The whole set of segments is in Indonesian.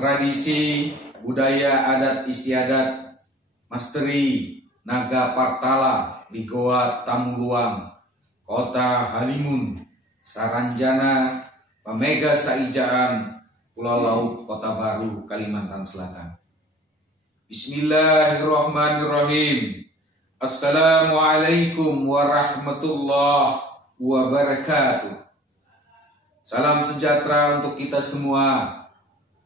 tradisi, budaya adat istiadat, misteri Naga Partala di Goa Tamuluang, Kota Halimun, Saranjana, Pamega Saijaan, Pulau Laut, Kota Baru, Kalimantan Selatan. Bismillahirrahmanirrahim. Assalamualaikum warahmatullahi wabarakatuh. Salam sejahtera untuk kita semua.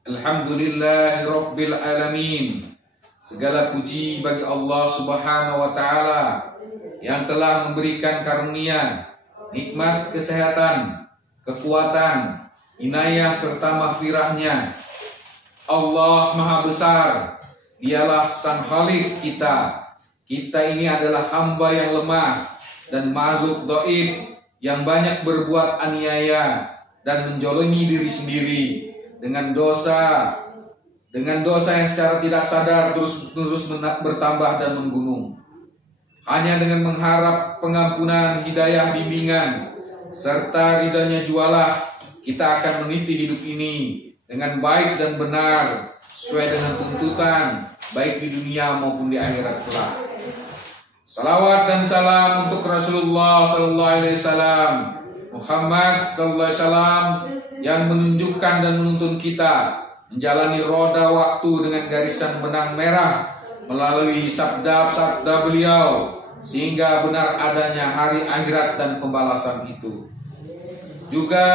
Alhamdulillahirabbil alamin. Segala puji bagi Allah Subhanahu wa taala yang telah memberikan karunia, nikmat kesehatan, kekuatan, inayah serta maghfirahnya. Allah Maha Besar, Dialah Sang Khalik kita. Kita ini adalah hamba yang lemah dan makhluk dhaif yang banyak berbuat aniaya dan menjolimi diri sendiri dengan dosa yang secara tidak sadar terus bertambah dan menggunung. Hanya dengan mengharap pengampunan, hidayah, bimbingan, serta ridhanya jualah kita akan meniti hidup ini dengan baik dan benar, sesuai dengan tuntutan, baik di dunia maupun di akhirat kelak. Salawat dan salam untuk Rasulullah Sallallahu Alaihi Wasallam, Muhammad Sallallahu Alaihi Wasallam, yang menunjukkan dan menuntun kita menjalani roda waktu dengan garisan benang merah melalui sabda-sabda beliau, sehingga benar adanya hari akhirat dan pembalasan itu. Juga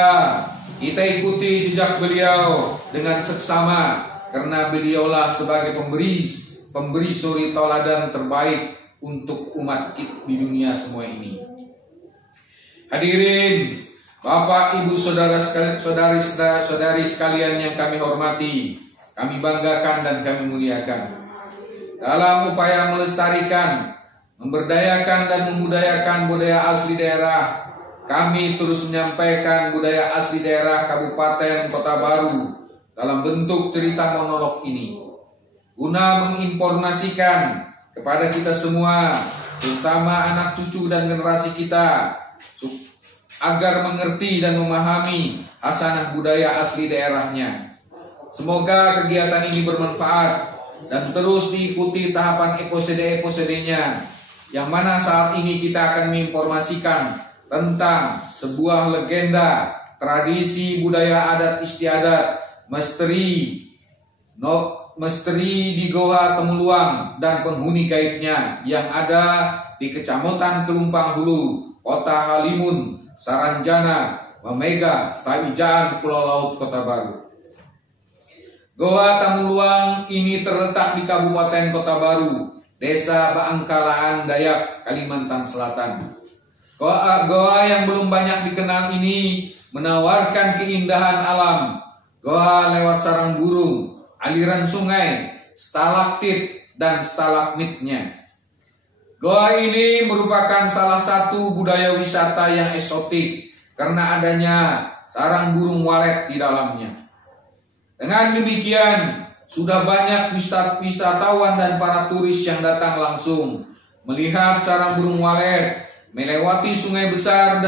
kita ikuti jejak beliau dengan seksama, karena beliaulah sebagai pemberi suri tauladan terbaik untuk umat di dunia semua ini. Hadirin, Bapak, Ibu, saudari sekalian yang kami hormati, kami banggakan dan kami muliakan. Dalam upaya melestarikan, memberdayakan dan memudayakan budaya asli daerah, kami terus menyampaikan budaya asli daerah Kabupaten Kota Baru dalam bentuk cerita monolog ini, guna menginformasikan kepada kita semua, terutama anak cucu dan generasi kita, agar mengerti dan memahami hasanah budaya asli daerahnya. Semoga kegiatan ini bermanfaat dan terus diikuti tahapan episode-episodenya, yang mana saat ini kita akan menginformasikan tentang sebuah legenda, tradisi budaya adat istiadat, misteri di Goa Tamuluang dan penghuni gaibnya yang ada di Kecamatan Kelumpang Hulu, Kota Halimun, Saranjana, Pamega Saijaan, Pulau Laut, Kota Baru. Goa Tamuluang ini terletak di Kabupaten Kota Baru, Desa Bangkalaan Dayak, Kalimantan Selatan. Goa yang belum banyak dikenal ini menawarkan keindahan alam. Goa lewat sarang burung, aliran sungai, stalaktit dan stalagmitnya. Goa ini merupakan salah satu budaya wisata yang eksotik karena adanya sarang burung walet di dalamnya. Dengan demikian, sudah banyak wisatawan dan para turis yang datang langsung melihat sarang burung walet, melewati sungai besar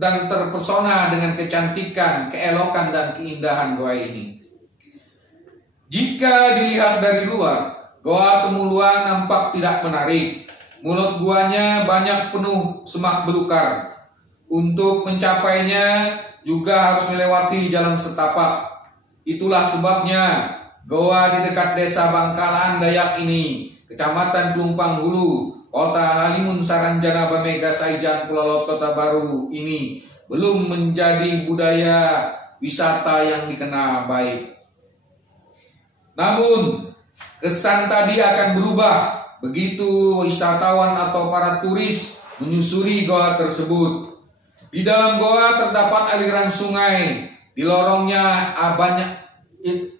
dan terpesona dengan kecantikan, keelokan dan keindahan goa ini. Jika dilihat dari luar, Goa Tamuluang nampak tidak menarik. Mulut guanya banyak penuh semak belukar. Untuk mencapainya juga harus melewati jalan setapak. Itulah sebabnya goa di dekat Desa Bangkalaan Dayak ini, Kecamatan Kelumpang Hulu, Kota Halimun, Saranjana, Pamega Saijaan, Pulau Laut, Kota Baru ini belum menjadi budaya wisata yang dikenal baik. Namun kesan tadi akan berubah begitu wisatawan atau para turis menyusuri goa tersebut. Di dalam goa terdapat aliran sungai. Di lorongnya banyak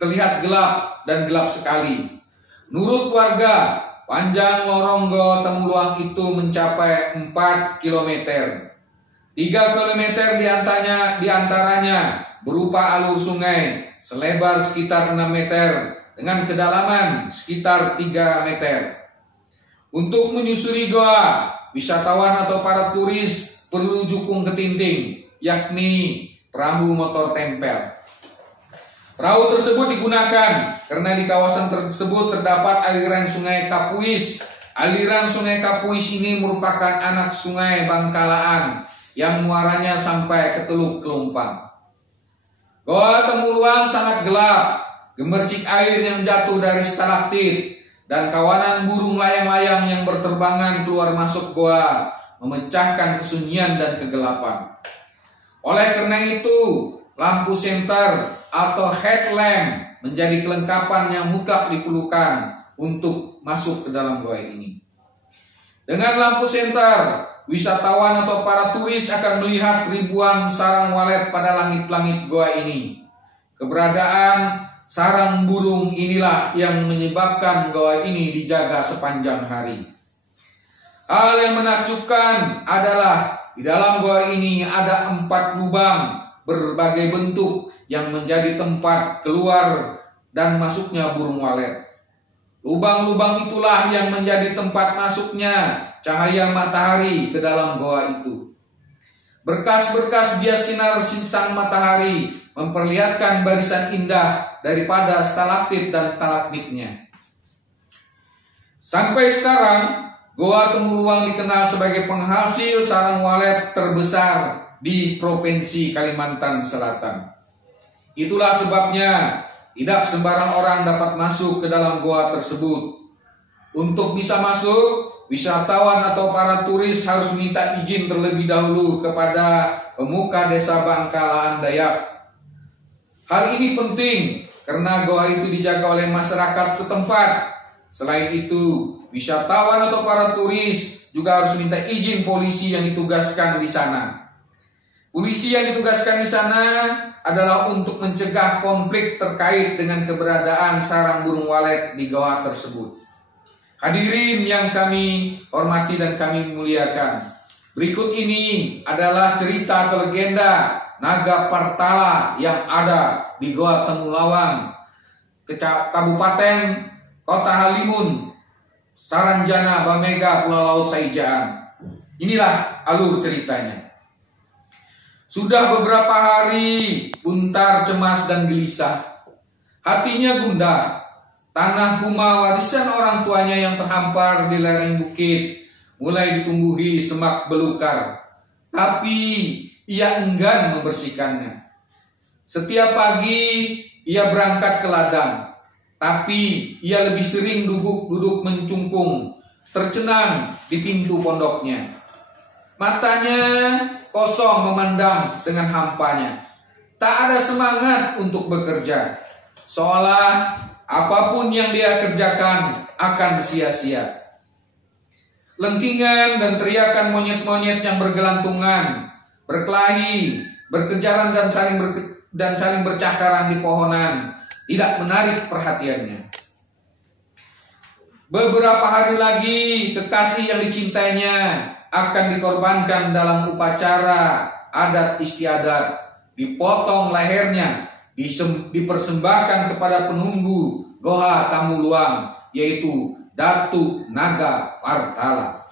terlihat gelap dan gelap sekali. Menurut warga, panjang lorong Goa Tamuluang itu mencapai 4 km. 3 km diantaranya berupa alur sungai selebar sekitar 6 meter dengan kedalaman sekitar 3 meter. Untuk menyusuri goa, wisatawan atau para turis perlu jukung ketinting, yakni perahu motor tempel. Perahu tersebut digunakan karena di kawasan tersebut terdapat aliran sungai Kapuis. Aliran sungai Kapuis ini merupakan anak sungai Bangkalaan yang muaranya sampai ke Teluk Kelumpang. Goa Temuluang sangat gelap, gemercik air yang jatuh dari stalaktit dan kawanan burung layang-layang yang berterbangan keluar masuk goa memecahkan kesunyian dan kegelapan. Oleh karena itu, lampu senter atau headlamp menjadi kelengkapan yang mutlak diperlukan untuk masuk ke dalam goa ini. Dengan lampu senter, wisatawan atau para turis akan melihat ribuan sarang walet pada langit-langit goa ini. Keberadaan sarang burung inilah yang menyebabkan goa ini dijaga sepanjang hari. Hal yang menakjubkan adalah di dalam goa ini ada 4 lubang berbagai bentuk yang menjadi tempat keluar dan masuknya burung walet. Lubang-lubang itulah yang menjadi tempat masuknya cahaya matahari ke dalam goa itu. Berkas-berkas bias sinar sang matahari memperlihatkan barisan indah daripada stalaktit dan stalagmitnya. Sampai sekarang, Goa Temuluang dikenal sebagai penghasil sarang walet terbesar di Provinsi Kalimantan Selatan. Itulah sebabnya tidak sembarang orang dapat masuk ke dalam goa tersebut. Untuk bisa masuk, wisatawan atau para turis harus minta izin terlebih dahulu kepada pemuka desa Bangkalaan Dayak. Hal ini penting karena goa itu dijaga oleh masyarakat setempat. Selain itu, wisatawan atau para turis juga harus minta izin polisi yang ditugaskan di sana. Polisi yang ditugaskan di sana adalah untuk mencegah konflik terkait dengan keberadaan sarang burung walet di goa tersebut. Hadirin yang kami hormati dan kami muliakan, berikut ini adalah cerita atau legenda Naga Partala yang ada di Goa Temulawang, Kabupaten Kota Halimun, Saranjana, Bamega, Pulau Laut Saijaan. Inilah alur ceritanya. Sudah beberapa hari Buntar cemas dan gelisah. Hatinya gundah. Tanah Kuma warisan orang tuanya yang terhampar di lereng bukit mulai ditumbuhi semak belukar. Tapi ia enggan membersihkannya. Setiap pagi ia berangkat ke ladang. Tapi ia lebih sering duduk mencungkung, tercenang di pintu pondoknya. Matanya kosong memandang dengan hampanya. Tak ada semangat untuk bekerja. Seolah apapun yang dia kerjakan akan sia-sia. Lengkingan dan teriakan monyet-monyet yang bergelantungan, berkelahi, berkejaran dan saling bercakaran di pohonan tidak menarik perhatiannya. Beberapa hari lagi kekasih yang dicintainya akan dikorbankan dalam upacara adat istiadat. Dipotong lehernya, dipersembahkan kepada penunggu Goa Temuluang, yaitu Datuk Naga Partala.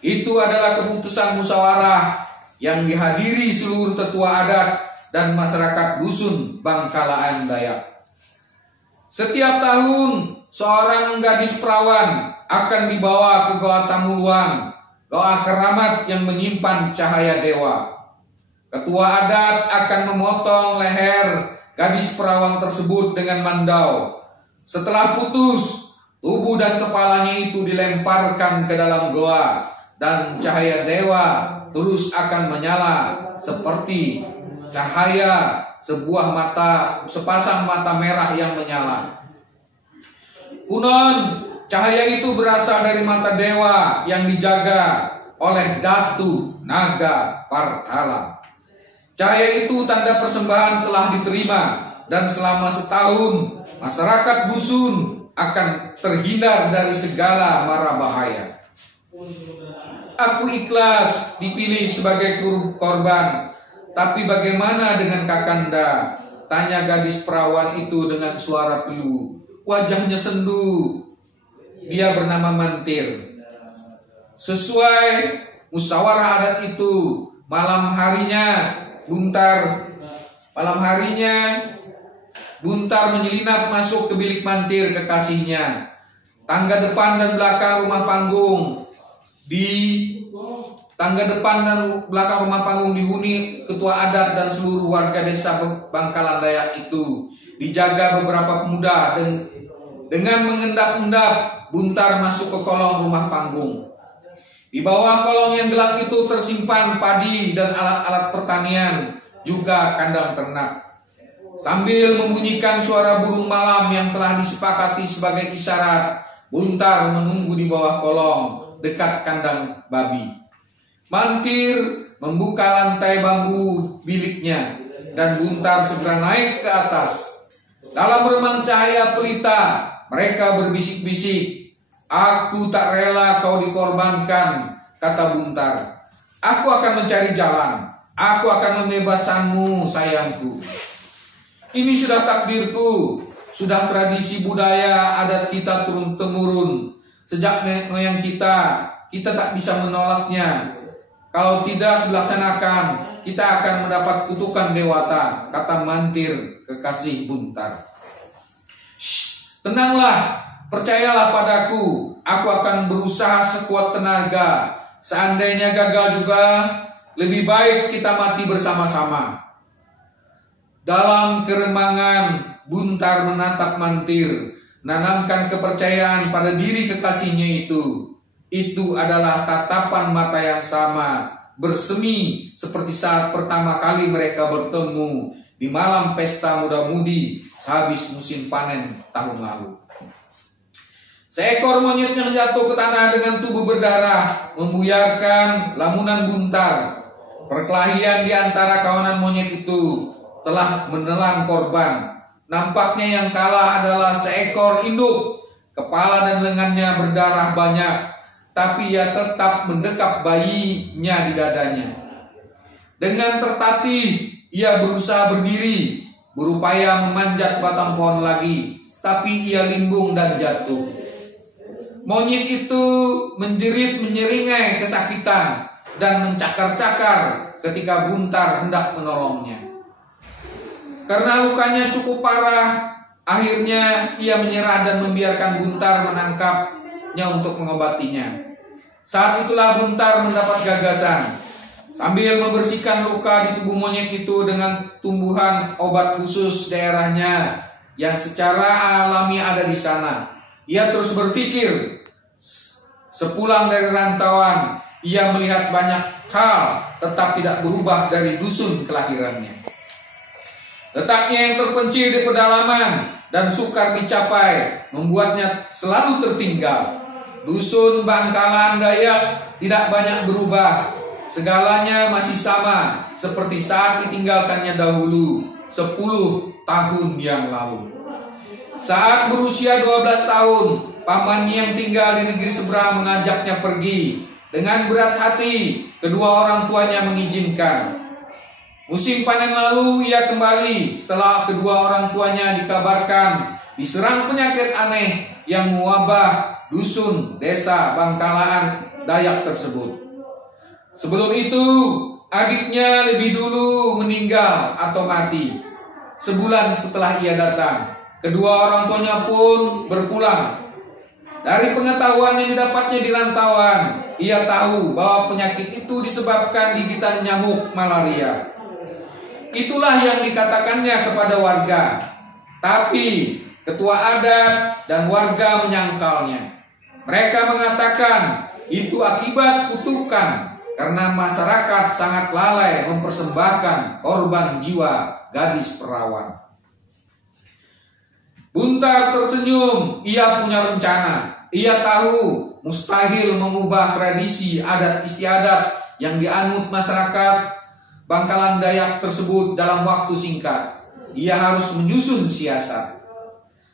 Itu adalah keputusan musyawarah yang dihadiri seluruh tetua adat dan masyarakat dusun Bangkalaan Dayak. Setiap tahun seorang gadis perawan akan dibawa ke Goa Temuluang, goa keramat yang menyimpan cahaya dewa. Ketua adat akan memotong leher gadis perawan tersebut dengan mandau. Setelah putus, tubuh dan kepalanya itu dilemparkan ke dalam goa dan cahaya dewa terus akan menyala seperti cahaya sepasang mata merah yang menyala. Konon cahaya itu berasal dari mata dewa yang dijaga oleh Datu Naga Partala. Cahaya itu tanda persembahan telah diterima dan selama setahun masyarakat dusun akan terhindar dari segala mara bahaya. Aku ikhlas dipilih sebagai korban. Tapi bagaimana dengan Kakanda? Tanya gadis perawan itu dengan suara pilu. Wajahnya sendu. Dia bernama Mantir. Sesuai musyawarah adat itu, malam harinya Buntar menyelinap masuk ke bilik mantir kekasihnya. Tangga depan dan belakang rumah panggung dihuni ketua adat dan seluruh warga desa Bangkalan Dayak itu. Dijaga beberapa pemuda dengan mengendap-endap Buntar masuk ke kolong rumah panggung. Di bawah kolong yang gelap itu tersimpan padi dan alat-alat pertanian, juga kandang ternak. Sambil membunyikan suara burung malam yang telah disepakati sebagai isyarat, Buntar menunggu di bawah kolong dekat kandang babi. Mantir membuka lantai bambu biliknya dan Buntar segera naik ke atas. Dalam remang cahaya pelita, mereka berbisik-bisik. "Aku tak rela kau dikorbankan," kata Buntar. "Aku akan mencari jalan. Aku akan membebaskanmu, sayangku. Ini sudah takdirku, sudah tradisi budaya adat kita turun-temurun. Sejak nenek moyang kita tak bisa menolaknya. Kalau tidak dilaksanakan, kita akan mendapat kutukan dewata," kata Mantir, kekasih Buntar. "Shh, tenanglah, percayalah padaku. Aku akan berusaha sekuat tenaga. Seandainya gagal juga, lebih baik kita mati bersama-sama." Dalam keremangan, Buntar menatap Mantir, menanamkan kepercayaan pada diri kekasihnya itu. Itu adalah tatapan mata yang sama, bersemi seperti saat pertama kali mereka bertemu di malam pesta muda-mudi sehabis musim panen tahun lalu. Seekor monyet yang jatuh ke tanah dengan tubuh berdarah membuyarkan lamunan Buntar. Perkelahian di antara kawanan monyet itu telah menelan korban. Nampaknya yang kalah adalah seekor induk. Kepala dan lengannya berdarah banyak, tapi ia tetap mendekap bayinya di dadanya. Dengan tertatih, ia berusaha berdiri, berupaya memanjat batang pohon lagi, tapi ia limbung dan jatuh. Monyet itu menjerit menyeringai kesakitan dan mencakar-cakar ketika Buntar hendak menolongnya. Karena lukanya cukup parah, akhirnya ia menyerah dan membiarkan Buntar menangkapnya untuk mengobatinya. Saat itulah Buntar mendapat gagasan. Sambil membersihkan luka di tubuh monyet itu dengan tumbuhan obat khusus daerahnya yang secara alami ada di sana, ia terus berpikir. Sepulang dari rantauan, ia melihat banyak hal tetap tidak berubah dari dusun kelahirannya. Letaknya yang terpencil di pedalaman dan sukar dicapai membuatnya selalu tertinggal. Dusun Bangkalan Dayak tidak banyak berubah. Segalanya masih sama seperti saat ditinggalkannya dahulu 10 tahun yang lalu. Saat berusia 12 tahun, pamannya yang tinggal di negeri seberang mengajaknya pergi. Dengan berat hati, kedua orang tuanya mengizinkan. Musim panen lalu ia kembali setelah kedua orang tuanya dikabarkan diserang penyakit aneh yang mewabah dusun desa Bangkalan Dayak tersebut. Sebelum itu, adiknya lebih dulu meninggal atau mati. Sebulan setelah ia datang, kedua orang tuanya pun berpulang. Dari pengetahuan yang didapatnya di rantauan, ia tahu bahwa penyakit itu disebabkan gigitan nyamuk malaria. Itulah yang dikatakannya kepada warga. Tapi ketua adat dan warga menyangkalnya. Mereka mengatakan itu akibat kutukan karena masyarakat sangat lalai mempersembahkan korban jiwa gadis perawan. Buntar tersenyum. Ia punya rencana. Ia tahu mustahil mengubah tradisi adat istiadat yang dianut masyarakat Bangkalan Dayak tersebut dalam waktu singkat. Ia harus menyusun siasat.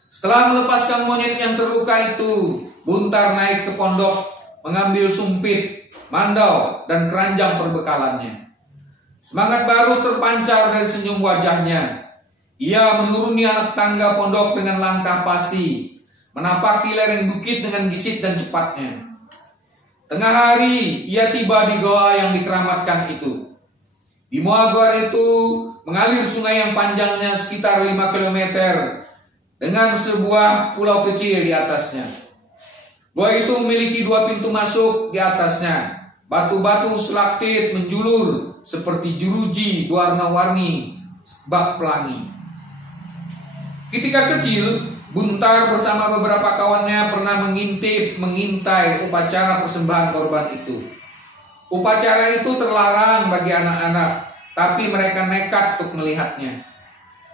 Setelah melepaskan monyet yang terluka itu, Buntar naik ke pondok, mengambil sumpit, mandau, dan keranjang perbekalannya. Semangat baru terpancar dari senyum wajahnya. Ia menuruni anak tangga pondok dengan langkah pasti, menapaki lereng bukit dengan gesit dan cepatnya. Tengah hari, ia tiba di goa yang dikeramatkan itu. Di goa itu mengalir sungai yang panjangnya sekitar 5 kilometer dengan sebuah pulau kecil di atasnya. Gua itu memiliki 2 pintu masuk di atasnya. Batu-batu stalaktit menjulur seperti jeruji warna-warni bak pelangi. Ketika kecil, Buntar bersama beberapa kawannya pernah mengintai upacara persembahan korban itu. Upacara itu terlarang bagi anak-anak, tapi mereka nekat untuk melihatnya.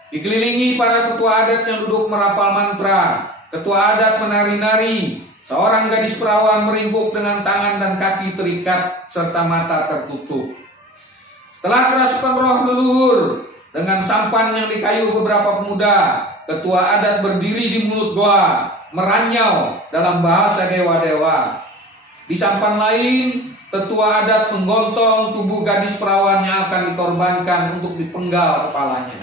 Dikelilingi para ketua adat yang duduk merapal mantra, ketua adat menari-nari, seorang gadis perawan meringkuk dengan tangan dan kaki terikat serta mata tertutup. Setelah kerasukan roh leluhur dengan sampan yang dikayu beberapa pemuda, ketua adat berdiri di mulut goa, meranyau dalam bahasa dewa-dewa. Di sampan lain, ketua adat menggontong tubuh gadis perawan yang akan dikorbankan untuk dipenggal kepalanya.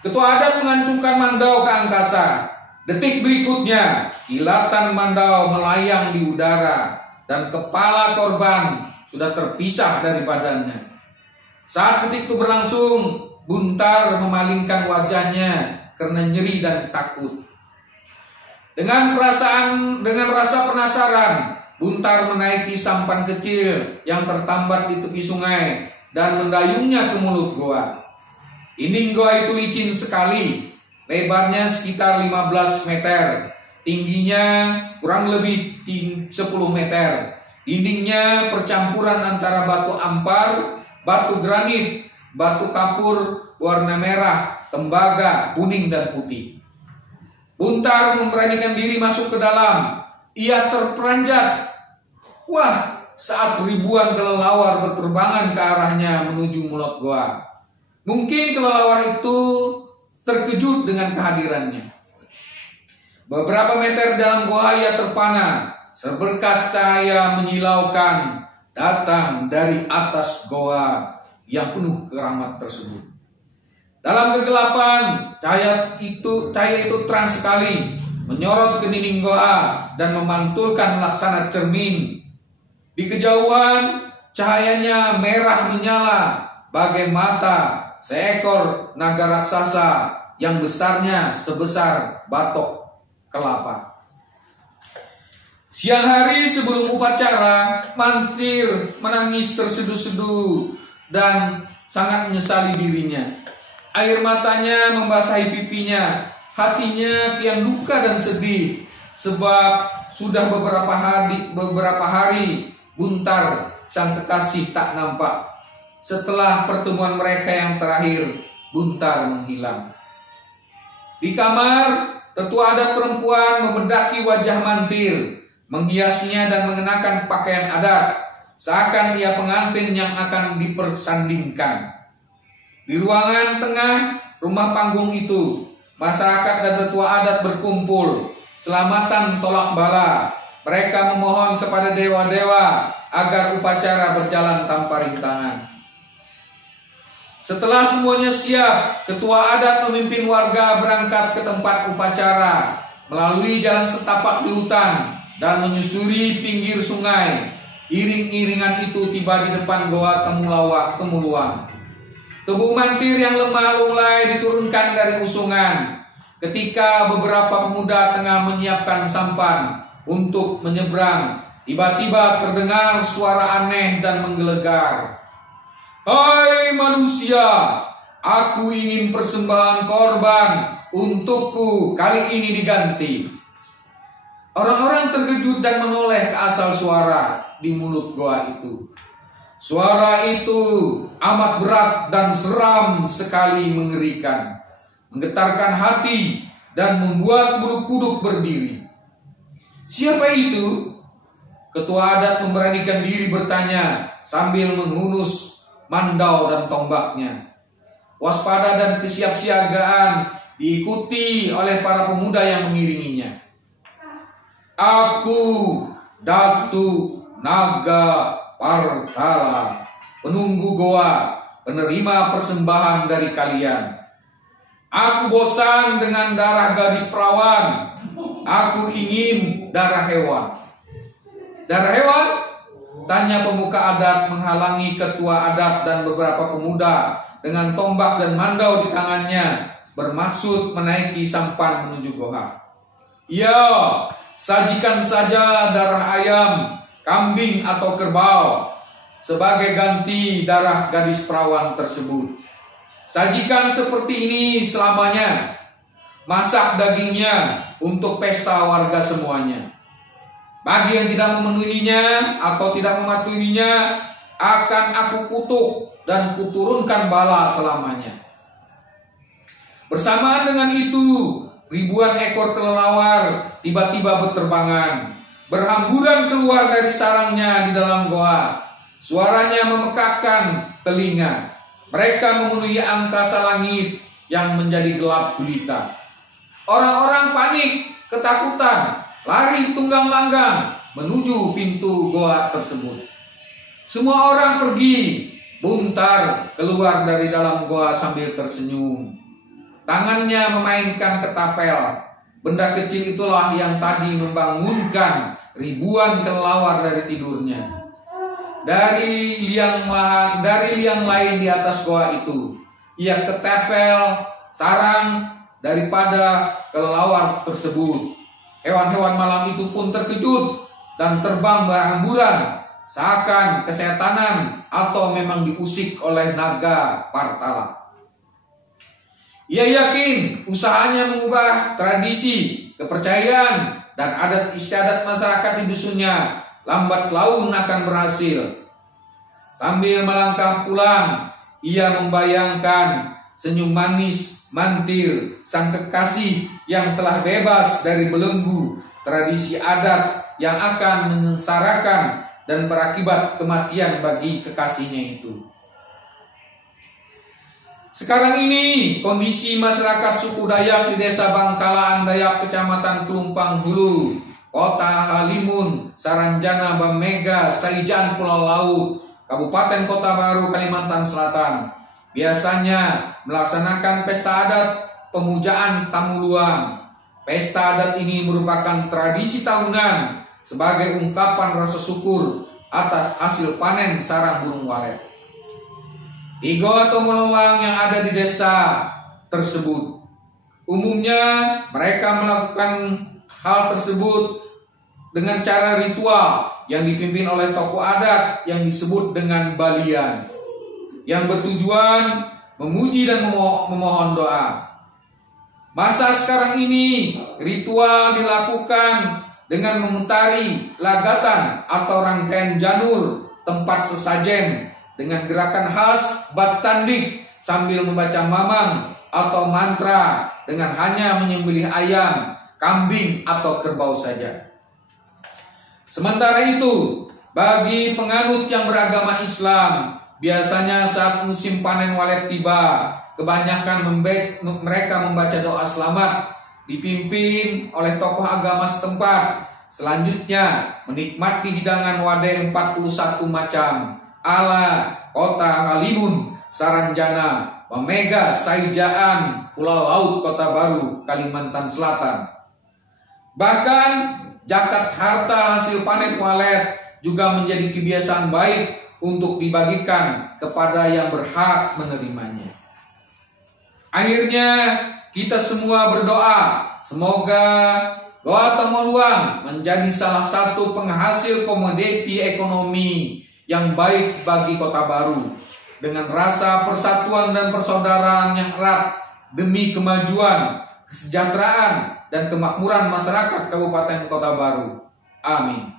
Ketua adat mengancungkan mandau ke angkasa. Detik berikutnya, kilatan mandau melayang di udara dan kepala korban sudah terpisah dari badannya. Saat detik itu berlangsung, Buntar memalingkan wajahnya karena nyeri dan takut. Dengan rasa penasaran, Buntar menaiki sampan kecil yang tertambat di tepi sungai dan mendayungnya ke mulut goa. Dinding goa itu licin sekali, lebarnya sekitar 15 meter, tingginya kurang lebih 10 meter. Dindingnya percampuran antara batu ampar, batu granit, batu kapur warna merah, tembaga, kuning dan putih. Buntar memberanikan diri masuk ke dalam. Ia terperanjat. Wah, saat ribuan kelelawar berterbangan ke arahnya menuju mulut goa. Mungkin kelelawar itu terkejut dengan kehadirannya. Beberapa meter dalam goa ia terpana. Seberkas cahaya menyilaukan datang dari atas goa yang penuh keramat tersebut. Dalam kegelapan, cahaya itu terang sekali, menyorot ke dinding goa dan memantulkan laksana cermin. Di kejauhan, cahayanya merah menyala bagai mata seekor naga raksasa yang besarnya sebesar batok kelapa. Siang hari sebelum upacara, Mantir menangis terseduh-seduh dan sangat menyesali dirinya. Air matanya membasahi pipinya. Hatinya kian duka dan sedih sebab sudah beberapa hari Buntar sang kekasih tak nampak. Setelah pertemuan mereka yang terakhir, Buntar menghilang. Di kamar, tetua adat perempuan membedaki wajah Mantir, menghiasnya dan mengenakan pakaian adat, seakan ia pengantin yang akan dipersandingkan. Di ruangan tengah rumah panggung itu, masyarakat dan tetua adat berkumpul, selamatan tolak bala. Mereka memohon kepada dewa-dewa agar upacara berjalan tanpa rintangan. Setelah semuanya siap, ketua adat memimpin warga berangkat ke tempat upacara melalui jalan setapak di hutan dan menyusuri pinggir sungai. Iring-iringan itu tiba di depan goa Temuluang. Tubuh Mantir yang lemah mulai diturunkan dari usungan. Ketika beberapa pemuda tengah menyiapkan sampan untuk menyeberang, tiba-tiba terdengar suara aneh dan menggelegar. Hai manusia, aku ingin persembahan korban untukku kali ini diganti. Orang-orang terkejut dan menoleh ke asal suara di mulut goa itu. Suara itu amat berat dan seram sekali, mengerikan, menggetarkan hati dan membuat bulu kuduk berdiri. Siapa itu? Ketua adat memberanikan diri bertanya sambil menghunus mandau dan tombaknya. Waspada dan kesiapsiagaan diikuti oleh para pemuda yang mengiringinya. Aku, Datu Naga Partala, penunggu goa, penerima persembahan dari kalian. Aku bosan dengan darah gadis perawan. Aku ingin darah hewan. Darah hewan? Tanya pemuka adat menghalangi ketua adat dan beberapa pemuda dengan tombak dan mandau di tangannya, bermaksud menaiki sampan menuju goa. Ya, sajikan saja darah ayam, kambing atau kerbau sebagai ganti darah gadis perawan tersebut. Sajikan seperti ini selamanya. Masak dagingnya untuk pesta warga semuanya. Bagi yang tidak memenuhinya atau tidak mematuhinya, akan aku kutuk dan kuturunkan bala selamanya. Bersamaan dengan itu, ribuan ekor kelelawar tiba-tiba berterbangan, berhamburan keluar dari sarangnya di dalam goa. Suaranya memekakkan telinga. Mereka memenuhi angkasa langit yang menjadi gelap gulita. Orang-orang panik, ketakutan, lari tunggang langgang menuju pintu goa tersebut. Semua orang pergi, buntar keluar dari dalam goa sambil tersenyum. Tangannya memainkan ketapel. Benda kecil itulah yang tadi membangunkan ribuan kelelawar dari tidurnya. Dari liang lain di atas goa itu, ia ketapel sarang daripada kelelawar tersebut. Hewan-hewan malam itu pun terkejut dan terbang berhamburan, seakan kesetanan atau memang diusik oleh naga Partala. Ia yakin usahanya mengubah tradisi, kepercayaan, dan adat istiadat masyarakat di dusunnya lambat laun akan berhasil. Sambil melangkah pulang, ia membayangkan senyum manis mantir sang kekasih yang telah bebas dari belenggu tradisi adat yang akan menyengsarakan dan berakibat kematian bagi kekasihnya itu. Sekarang ini kondisi masyarakat suku Dayak di Desa Bangkalaan Dayak, Kecamatan Kelumpang Hulu, Kota Halimun, Saranjana, Bamega, Saijaan, Pulau Laut, Kabupaten Kota Baru, Kalimantan Selatan, biasanya melaksanakan pesta adat pemujaan Tamuluang. Pesta adat ini merupakan tradisi tahunan sebagai ungkapan rasa syukur atas hasil panen sarang burung walet. Di goa Tamuluang yang ada di desa tersebut, umumnya mereka melakukan hal tersebut dengan cara ritual yang dipimpin oleh tokoh adat yang disebut dengan balian, yang bertujuan memuji dan memohon doa. Masa sekarang ini ritual dilakukan dengan memutari lagatan atau rangkaian janur tempat sesajen dengan gerakan khas bat tandik sambil membaca mamang atau mantra dengan hanya menyembelih ayam, kambing atau kerbau saja. Sementara itu, bagi penganut yang beragama Islam, biasanya saat musim panen walet tiba, kebanyakan mereka membaca doa selamat dipimpin oleh tokoh agama setempat. Selanjutnya menikmati hidangan wadeh 41 macam ala Kota Halimun, Saranjana, Bamega, Saijaan, Pulau Laut, Kota Baru, Kalimantan Selatan. Bahkan zakat harta hasil panen walet juga menjadi kebiasaan baik untuk dibagikan kepada yang berhak menerimanya. Akhirnya kita semua berdoa semoga Goa Tamuluang menjadi salah satu penghasil komoditi ekonomi yang baik bagi Kota Baru, dengan rasa persatuan dan persaudaraan yang erat demi kemajuan, kesejahteraan, dan kemakmuran masyarakat Kabupaten Kota Baru. Amin.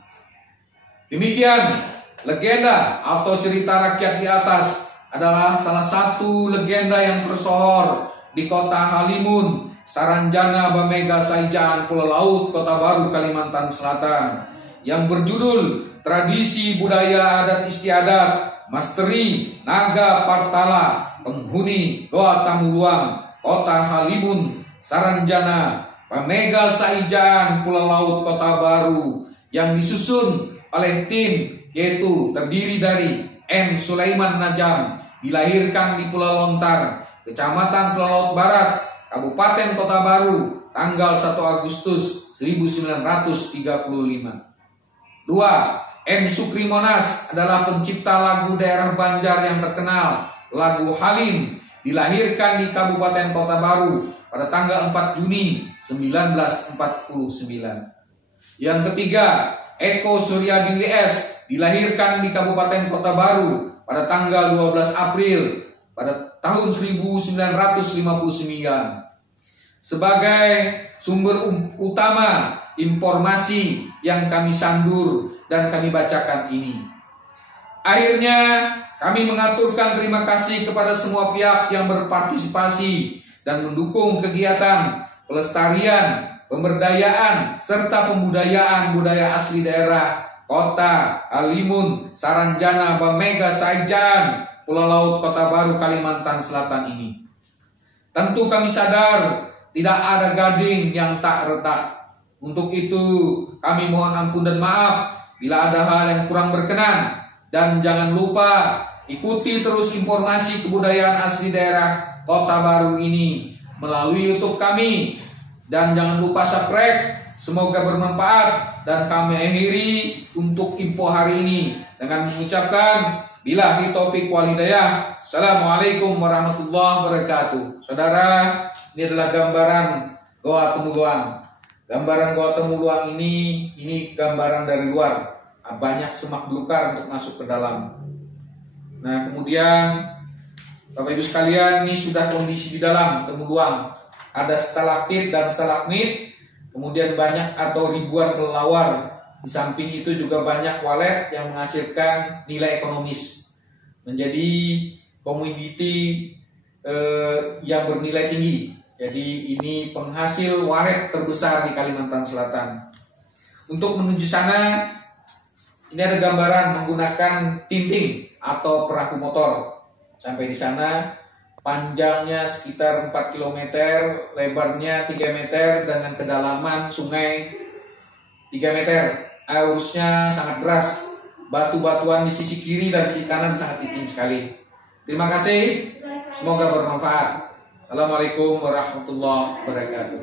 Demikian legenda atau cerita rakyat di atas adalah salah satu legenda yang tersohor di Kota Halimun, Saranjana, Bamega, Saijaan, Pulau Laut, Kota Baru, Kalimantan Selatan, yang berjudul Tradisi Budaya Adat Istiadat Masteri Naga Partala Penghuni Goa Tamuluang, Kota Halimun, Saranjana, Bamega, Saijaan, Pulau Laut, Kota Baru, yang disusun oleh tim yaitu terdiri dari M. Sulaiman Najam, dilahirkan di Pulau Lontar, Kecamatan Pulau Laut Barat, Kabupaten Kota Baru, tanggal 1 Agustus 1935. 2. M. Sukri Monas adalah pencipta lagu daerah Banjar yang terkenal Lagu Halim dilahirkan di Kabupaten Kota Baru pada tanggal 4 Juni 1949. Yang ketiga, Eko Suryadi WS dilahirkan di Kabupaten Kota Baru pada tanggal 12 April pada tahun 1959. Sebagai sumber utama informasi yang kami sandur dan kami bacakan ini. Akhirnya kami mengaturkan terima kasih kepada semua pihak yang berpartisipasi dan mendukung kegiatan pelestarian, pemberdayaan, serta pembudayaan budaya asli daerah Kota Halimun, Saranjana, Bamega, Saijan, Pulau Laut Kota Baru, Kalimantan Selatan ini. Tentu kami sadar tidak ada gading yang tak retak. Untuk itu kami mohon ampun dan maaf bila ada hal yang kurang berkenan. Dan jangan lupa ikuti terus informasi kebudayaan asli daerah Kota Baru ini melalui YouTube kami. Dan jangan lupa subscribe. Semoga bermanfaat. Dan kami akhiri untuk info hari ini dengan mengucapkan billahi taufiq wal hidayah. Assalamualaikum warahmatullahi wabarakatuh. Saudara, ini adalah gambaran Goa Temuluang. Gambaran Goa Temuluang ini gambaran dari luar. Banyak semak belukar untuk masuk ke dalam. Nah, kemudian Bapak Ibu sekalian, ini sudah kondisi di dalam Temuluang. Ada stalaktit dan stalagmit, kemudian banyak atau ribuan kelelawar. Di samping itu juga banyak walet yang menghasilkan nilai ekonomis, menjadi komoditi yang bernilai tinggi. Jadi ini penghasil walet terbesar di Kalimantan Selatan. Untuk menuju sana, ini ada gambaran menggunakan tinting atau perahu motor. Sampai di sana, panjangnya sekitar 4 km, lebarnya 3 meter, dengan kedalaman sungai 3 meter. Arusnya sangat deras, batu-batuan di sisi kiri dan sisi kanan sangat licin sekali. Terima kasih, semoga bermanfaat. Assalamualaikum warahmatullahi wabarakatuh.